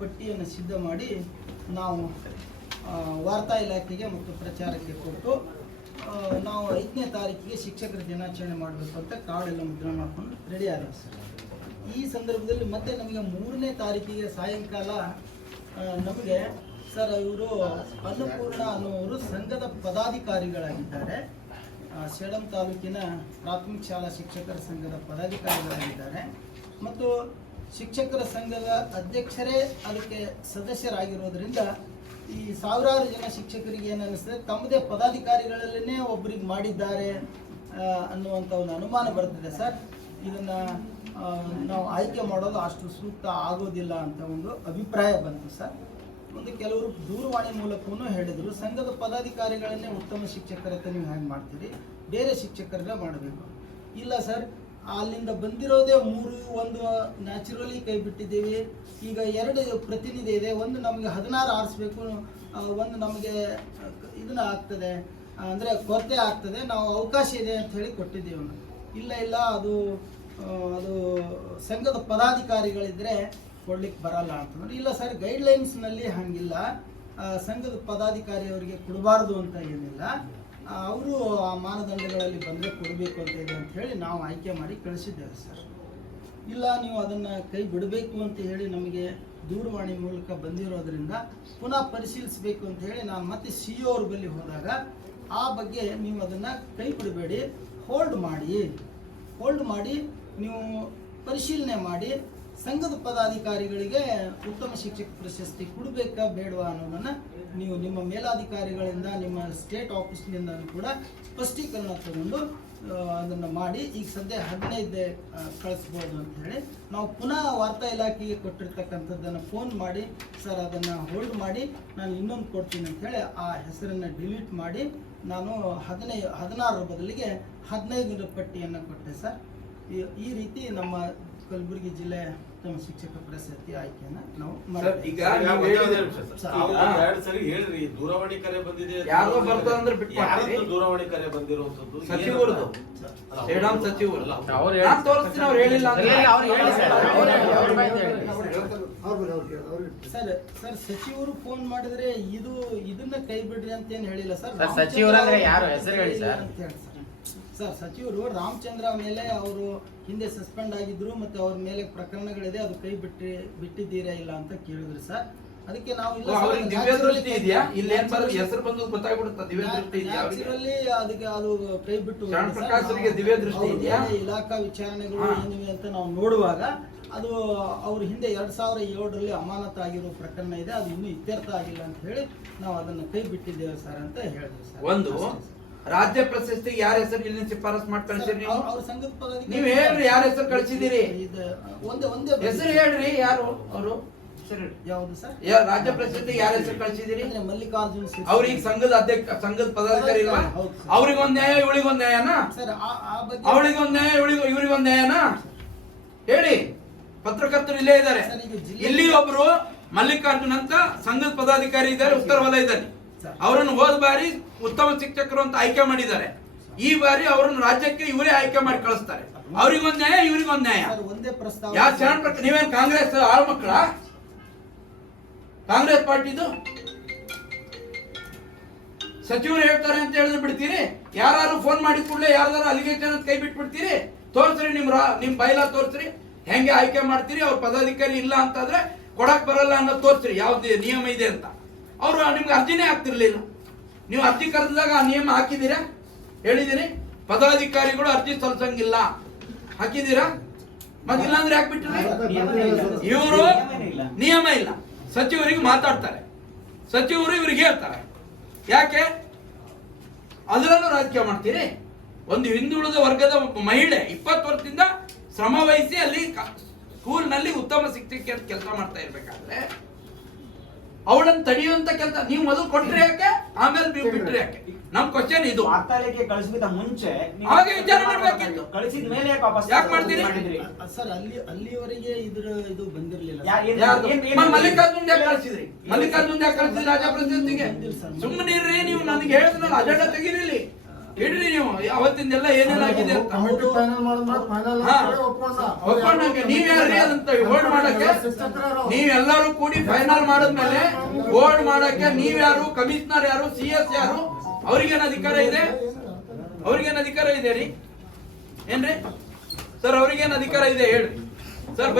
ಪಟ್ಟಿಯನ್ನು ಸಿದ್ಧ ಮಾಡಿ ನಾವು ವಾರ್ತಾ ಇಲಾಖೆಗೆ ಮತ್ತು ಪ್ರಚಾರಕ್ಕೆ ಕೊಟ್ಟು ನಾವು 5ನೇ ತಾರೀಕಿಗೆ ಶಿಕ್ಷಕರ ದಿನಾಚರಣೆ ಮಾಡಬೇಕು ಅಂತ ಕಾರ್ಡೆಲ್ಲ ಮುದ್ರಣ ಮಾಡ್ಕೊಂಡು ರೆಡಿ ಆದ ಸರ್. ಈ ಸಂದರ್ಭದಲ್ಲಿ ಮತ್ತೆ ನಮಗೆ 3ನೇ ತಾರೀಕಿಗೆ ಸಾಯಂಕಾಲ ನಮಗೆ ಸರ್ ಇವರು ಅನ್ನಪೂರ್ಣ ಅನ್ನೋರು ಸಂಘದ ಪದಾಧಿಕಾರಿಗಳಾಗಿದ್ದಾರೆ, ಸೇಡಂ ತಾಲೂಕಿನ ಪ್ರಾಥಮಿಕ ಶಾಲಾ ಶಿಕ್ಷಕರ ಸಂಘದ ಪದಾಧಿಕಾರಿಗಳಾಗಿದ್ದಾರೆ ಮತ್ತು ಶಿಕ್ಷಕರ ಸಂಘದ ಅಧ್ಯಕ್ಷರೇ ಅದಕ್ಕೆ ಸದಸ್ಯರಾಗಿರೋದ್ರಿಂದ ಈ ಸಾವಿರಾರು ಜನ ಶಿಕ್ಷಕರಿಗೆ ಏನು ಅನ್ನಿಸ್ತದೆ, ತಮ್ಮದೇ ಪದಾಧಿಕಾರಿಗಳಲ್ಲೇ ಒಬ್ಬರಿಗೆ ಮಾಡಿದ್ದಾರೆ ಅನ್ನುವಂಥ ಒಂದು ಅನುಮಾನ ಬರ್ತದೆ ಸರ್. ಇದನ್ನು ನಾವು ಆಯ್ಕೆ ಮಾಡೋದು ಅಷ್ಟು ಸೂಕ್ತ ಆಗೋದಿಲ್ಲ ಅಂತ ಒಂದು ಅಭಿಪ್ರಾಯ ಬಂತು ಸರ್. ಒಂದು ಕೆಲವರು ದೂರವಾಣಿ ಮೂಲಕವೂ ಹೇಳಿದರು, ಸಂಘದ ಪದಾಧಿಕಾರಿಗಳನ್ನೇ ಉತ್ತಮ ಶಿಕ್ಷಕರತೆ ನೀವು ಹೇಗೆ ಮಾಡ್ತೀರಿ, ಬೇರೆ ಶಿಕ್ಷಕರನ್ನ ಮಾಡಬೇಕು. ಇಲ್ಲ ಸರ್, ಅಲ್ಲಿಂದ ಬಂದಿರೋದೇ 3, ಒಂದು ನ್ಯಾಚುರಲಿ ಕೈ ಬಿಟ್ಟಿದ್ದೀವಿ. ಈಗ 2 ಪ್ರತಿನಿಧಿ ಇದೆ, ಒಂದು ನಮಗೆ 16 ಆರಿಸ್ಬೇಕು, ಒಂದು ನಮಗೆ ಇದನ್ನ ಆಗ್ತದೆ ಅಂದರೆ ಕೊರತೆ ಆಗ್ತದೆ, ನಾವು ಅವಕಾಶ ಇದೆ ಅಂತ ಹೇಳಿ ಕೊಟ್ಟಿದ್ದೀವಿ. ಇಲ್ಲ ಅದು ಸಂಘದ ಪದಾಧಿಕಾರಿಗಳಿದ್ರೆ ಕೊಡ್ಲಿಕ್ಕೆ ಬರಲ್ಲ ಅಂತಂದ್ರೆ, ಇಲ್ಲ ಸರ್ ಗೈಡ್ಲೈನ್ಸ್ನಲ್ಲಿ ಹಾಗಿಲ್ಲ, ಸಂಘದ ಪದಾಧಿಕಾರಿಯವರಿಗೆ ಕೊಡಬಾರ್ದು ಅಂತ ಏನಿಲ್ಲ, ಅವರು ಆ ಮಾನದಂಡಗಳಲ್ಲಿ ಬಂದರೆ ಕೊಡಬೇಕು ಅಂತ ಇದೆ ಅಂತ ಹೇಳಿ ನಾವು ಆಯ್ಕೆ ಮಾಡಿ ಕಳಿಸಿದ್ದೇವೆ ಸರ್. ಇಲ್ಲ ನೀವು ಅದನ್ನು ಕೈ ಬಿಡಬೇಕು ಅಂತ ಹೇಳಿ ನಮಗೆ ದೂರವಾಣಿ ಮೂಲಕ ಬಂದಿರೋದ್ರಿಂದ ಪುನಃ ಪರಿಶೀಲಿಸಬೇಕು ಅಂತ ಹೇಳಿ ನಾನು ಮತ್ತೆ CEO ಅವ್ರ ಬಳಿ ಹೋದಾಗ ಆ ಬಗ್ಗೆ ನೀವು ಅದನ್ನು ಕೈ ಬಿಡಬೇಡಿ, ಹೋಲ್ಡ್ ಮಾಡಿ ನೀವು ಪರಿಶೀಲನೆ ಮಾಡಿ ಸಂಘದ ಪದಾಧಿಕಾರಿಗಳಿಗೆ ಉತ್ತಮ ಶಿಕ್ಷಕ ಪ್ರಶಸ್ತಿ ಕೊಡಬೇಕಾ ಬೇಡವಾ ಅನ್ನೋದನ್ನು ನೀವು ನಿಮ್ಮ ಮೇಲಾಧಿಕಾರಿಗಳಿಂದ ನಿಮ್ಮ ಸ್ಟೇಟ್ ಆಫೀಸ್ನಿಂದ ಕೂಡ ಸ್ಪಷ್ಟೀಕರಣ ತಗೊಂಡು ಅದನ್ನು ಮಾಡಿ. ಈಗ ಸದ್ಯ 15 ಕಳಿಸ್ಬೋದು ಅಂತ ಹೇಳಿ ನಾವು ಪುನಃ ವಾರ್ತಾ ಇಲಾಖೆಗೆ ಕೊಟ್ಟಿರ್ತಕ್ಕಂಥದ್ದನ್ನು ಫೋನ್ ಮಾಡಿ ಸರ್ ಅದನ್ನು ಹೋಲ್ಡ್ ಮಾಡಿ ನಾನು ಇನ್ನೊಂದು ಕೊಡ್ತೀನಿ ಅಂತ ಹೇಳಿ ಆ ಹೆಸರನ್ನು ಡಿಲೀಟ್ ಮಾಡಿ ನಾನು 16 ಬದಲಿಗೆ 15 ಪಟ್ಟಿಯನ್ನು ಕೊಟ್ಟೆ ಸರ್. ಈ ರೀತಿ ನಮ್ಮ ಕಲಬುರಗಿ ಜಿಲ್ಲೆ ಉತ್ತಮ ಶಿಕ್ಷಕ ಪ್ರಶಸ್ತಿ ಆಯ್ಕೆಯನ್ನ ನಾವು ಈಗ ಸರಿ ಹೇಳ್ರಿ, ದೂರವಾಣಿ ಕರೆ ಬಂದಿದೆ, ಯಾರು ಬರ್ತಾರೆ ಅಂದ್ರೆ ಬಿಟ್ಟು ದೂರವಾಣಿ ಕರೆ ಬಂದಿರುವಂತದ್ದು ಸಚಿವರದು, ಸೇಡಂ ಸಚಿವರು ನಾನು ತೋರಿಸ್ತೀನಿ, ಅವ್ರು ಹೇಳಿಲ್ಲ ಸರ್. ಸಚಿವರು ಫೋನ್ ಮಾಡಿದ್ರೆ ಇದನ್ನ ಕೈ ಬಿಡ್ರಿ ಅಂತ ಏನ್ ಹೇಳಿಲ್ಲ ಸರ್. ಸಚಿವರು ಅಂದ್ರೆ ಯಾರು ಹೆಸರು ಹೇಳಿ ಸರ್ ಅಂತ ಹೇಳಿ ಸರ್. ಸಚಿವರು ರಾಮಚಂದ್ರ ಮೇಲೆ ಅವರು ಹಿಂದೆ ಸಸ್ಪೆಂಡ್ ಆಗಿದ್ರು ಮತ್ತು ಅವ್ರ ಮೇಲೆ ಪ್ರಕರಣಗಳಿದೆ, ಅದು ಕೈ ಬಿಟ್ಟಿದ್ದೀರಾ ಇಲ್ಲ ಅಂತ ಕೇಳಿದ್ರು ಸರ್. ಅದಕ್ಕೆ ನಾವು ಅದಕ್ಕೆ ಅದು ಕೈ ಬಿಟ್ಟು ಇಲಾಖಾ ವಿಚಾರಣೆಗಳು ಏನಿವೆ ಅಂತ ನಾವು ನೋಡುವಾಗ ಅದು ಅವ್ರ ಹಿಂದೆ 2007ರಲ್ಲಿ ಅಮಾನತಾಗಿರೋ ಪ್ರಕರಣ ಇದೆ, ಅದು ಇನ್ನೂ ಇತ್ಯರ್ಥ ಆಗಿಲ್ಲ ಅಂತ ಹೇಳಿ ನಾವು ಅದನ್ನು ಕೈ ಬಿಟ್ಟಿದ್ದೇವೆ ಸರ್ ಅಂತ ಹೇಳಿದ್ರು ಸರ್. ಒಂದು ರಾಜ್ಯ ಪ್ರಶಸ್ತಿ ಯಾರ ಹೆಸರು ಇಲ್ಲಿ ಶಿಫಾರಸ್ ಮಾಡಿ ಕಳಿಸಿರಿ ನೀವು? ಅವ್ರ ಸಂಘದ ಪದಾಧಿಕಾರಿ ನೀವು ಹೇಳ್ರಿ ಯಾರ ಹೆಸರು ಕಳಿಸಿದಿರಿ, ಒಂದೇ ಹೆಸರು ಹೇಳ್ರಿ, ಯಾರು ಅವರು ಯಾವುದು ಸರ್? ರಾಜ್ಯ ಪ್ರಶಸ್ತಿ ಯಾರ ಹೆಸರು ಕಳಿಸಿದಿರಿ? ಮಲ್ಲಿಕಾರ್ಜುನ್. ಅವ್ರಿಗೆ ಸಂಘದ ಅಧ್ಯಕ್ಷ ಸಂಘದ ಪದಾಧಿಕಾರಿ ಇಲ್ವಾ? ಅವ್ರಿಗೊಂದ್ ನ್ಯಾಯ ಇವಳಿಗೊಂದ್ ನ್ಯಾಯನಾ? ಅವಳಿಗೊಂದ್ ನ್ಯಾಯ ಇವ್ರಿಗೊಂದ್ ನ್ಯಾಯನಾ? ಹೇಳಿ, ಪತ್ರಕರ್ತರು ಇಲ್ಲೇ ಇದ್ದಾರೆ. ಇಲ್ಲಿ ಒಬ್ರು ಮಲ್ಲಿಕಾರ್ಜುನ್ ಅಂತ ಸಂಘದ ಪದಾಧಿಕಾರಿ ಇದ್ದಾರೆ, ಉತ್ತರ ವಲಯದಲ್ಲಿ. ಅವರನ್ನು ಹೋದ ಬಾರಿ ಉತ್ತಮ ಶಿಕ್ಷಕರು ಅಂತ ಆಯ್ಕೆ ಮಾಡಿದ್ದಾರೆ, ಈ ಬಾರಿ ಅವರನ್ನು ರಾಜ್ಯಕ್ಕೆ ಇವರೇ ಆಯ್ಕೆ ಮಾಡಿ ಕಳಿಸ್ತಾರೆ. ಅವ್ರಿಗೊಂದ್ ನ್ಯಾಯ ಇವ್ರಿಗೊಂದ್ ನ್ಯಾಯ. ಯಾವ ಚರಣ ಪ್ರಕಾರ ನೀವೇನು ಕಾಂಗ್ರೆಸ್ ಆಳು ಮಕ್ಕಳ? ಕಾಂಗ್ರೆಸ್ ಪಾರ್ಟಿದು ಸಚಿವರು ಹೇಳ್ತಾರೆ ಅಂತ ಹೇಳಿದ್ರೆ ಬಿಡ್ತೀರಿ? ಯಾರು ಫೋನ್ ಮಾಡಿದ ಕೂಡಲೇ ಯಾರ್ದಾರು ಅಲಿಗೇಷನ್ ಅಂತ ಕೈ ಬಿಟ್ಬಿಡ್ತೀರಿ? ತೋರಿಸ್ರಿ ನಿಮ್ ಬೈಲಾ ತೋರಿಸ್ರಿ, ಹೆಂಗೆ ಆಯ್ಕೆ ಮಾಡ್ತೀರಿ. ಅವ್ರ ಪದಾಧಿಕಾರಿ ಇಲ್ಲ ಅಂತಂದ್ರೆ ಕೊಡಕ್ ಬರಲ್ಲ ಅನ್ನೋದು ತೋರಿಸ್ರಿ, ಯಾವ್ದು ನಿಯಮ ಇದೆ ಅಂತ. ಅವರು ನಿಮ್ಗೆ ಅರ್ಜಿನೇ ಆಗ್ತಿರ್ಲಿಲ್ಲ, ನೀವು ಅರ್ಜಿ ಕರೆದಾಗ ಆ ನಿಯಮ ಹಾಕಿದ್ದೀರಾ? ಹೇಳಿದಿರಿ ಪದಾಧಿಕಾರಿಗಳು ಅರ್ಜಿ ಸಲ್ಲಿಸಂಗಿಲ್ಲ, ಹಾಕಿದ್ದೀರಾ? ಮತ್ತೆ ಇಲ್ಲಾಂದ್ರೆ ಯಾಕೆ ಬಿಟ್ರಿ? ಇವರು ನಿಯಮ ಇಲ್ಲ, ಸಚಿವರಿಗೆ ಮಾತಾಡ್ತಾರೆ, ಸಚಿವರು ಇವ್ರಿಗೆ ಹೇಳ್ತಾರೆ. ಯಾಕೆ ಅದರಲ್ಲೂ ರಾಜಕೀಯ ಮಾಡ್ತೀರಿ? ಒಂದು ಹಿಂದುಳಿದ ವರ್ಗದ ಮಹಿಳೆ 20 ವರ್ಷದಿಂದ ಶ್ರಮ ವಹಿಸಿ ಅಲ್ಲಿ ಸ್ಕೂಲ್ನಲ್ಲಿ ಉತ್ತಮ ಶಿಕ್ಷಕಿ ಅಂತ ಕೆಲಸ ಮಾಡ್ತಾ ಇರ್ಬೇಕಾದ್ರೆ ಅವಳನ್ನು ತಡೆಯುವಂತ ಕೆಲಸ ನೀವು ಮೊದಲು ಕೊಟ್ರೆ ಯಾಕೆ, ಆಮೇಲೆ ನೀವು ಬಿಟ್ರೆ ಯಾಕೆ? ನಮ್ ಕ್ವಶನ್ ಇದು. ಕಳಿಸಿದ ಮುಂಚೆ ಹಾಗೆ ವಿಚಾರ ಮಾಡ್ಬೇಕಿತ್ತು, ಕಳಿಸಿದ ಮೇಲೆ ಯಾಕೆ ಮಾಡ್ತೀರಿ ಸರ್? ಅಲ್ಲಿವರೆಗೆ ಇದು ಬಂದಿರಲಿಲ್ಲ. ಮಲ್ಲಿಕಾರ್ಜುನ್ ಯಾಕೆ ಕಳಿಸಿದ್ರಿ? ಮಲ್ಲಿಕಾರ್ಜುನ್ ಯಾಕೆ ಕಳಿಸಿದ್ರಿ ರಾಜ್ಯ ಪ್ರಶಸ್ತಿಗೆ? ಸುಮ್ಮನಿರ್ರಿ ನೀವು, ನನಗೆ ಹೇಳಿದ್ನಲ್ಲ ಅಜೆಂಡಾ ತೆಗೀರಿ. ಇಡ್ರಿ ನೀವು ಅವತ್ತಿಂದೆಲ್ಲ ಏನೇನಾಗಿದೆ ಅಂತ ಕಮಿಟಿ ಫೈನಲ್ ಮಾಡಿದ್ಮೇಲೆ ಫೈನಲ್ ಹಾ. ಒಪ್ಕೊಂಡಂಗೆ ನೀವ್ ಯಾರ್ರಿ ಅದಂತ ಹೋಲ್ಡ್ ಮಾಡಕ್ಕೆ ನೀವೆಲ್ಲರೂ ಕೂಡಿ ಫೈನಲ್ ಮಾಡಿದ್ಮೇಲೆ ಹೋಲ್ಡ್ ಮಾಡಕ್ಕೆ ನೀವ್ಯಾರು, ಕಮಿಷನರ್ ಯಾರು, CS ಯಾರು, ಅವ್ರಿಗೇನ್ ಅಧಿಕಾರ ಇದೆ? ಅವ್ರಿಗೇನ್ ಅಧಿಕಾರ ಇದೆ ರೀ? ಏನ್ರಿ ಸರ್, ಅವ್ರಿಗೇನ್ ಅಧಿಕಾರ ಇದೆ ಹೇಳ್ರಿ ಸರ್?